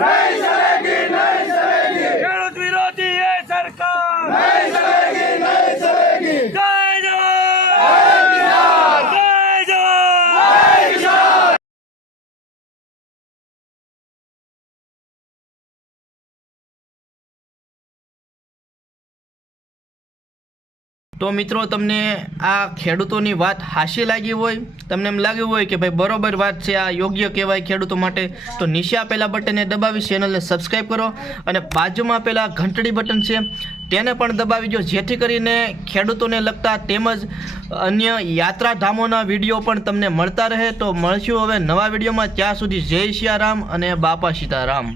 नहीं चलेगी, नहीं चलेगी। ખેડૂત વિરોધી એ સરકાર नहीं चलेगी, नहीं चलेगी। જય જવાન, जय किसान, જય જવાન। जय किसान। તો મિત્રો તમને આ ખેડૂતોની વાત હાસ્ય લાગી હોય, તમને એમ લાગ્યું હોય કે ભાઈ બરોબર વાત છે, આ યોગ્ય કહેવાય ખેડૂતો માટે, તો નીચે આપેલા બટનને દબાવી ચેનલને સબસ્ક્રાઈબ કરો અને બાજુમાં આપેલા ઘંટડી બટન છે તેને પણ દબાવી દો, જેથી કરીને ખેડૂતોને લગતા તેમજ અન્ય યાત્રાધામોના વિડીયો પણ તમને મળતા રહે. તો મળશું હવે નવા વિડીયોમાં. ત્યાં સુધી જય સિયારામ અને બાપા સીતારામ.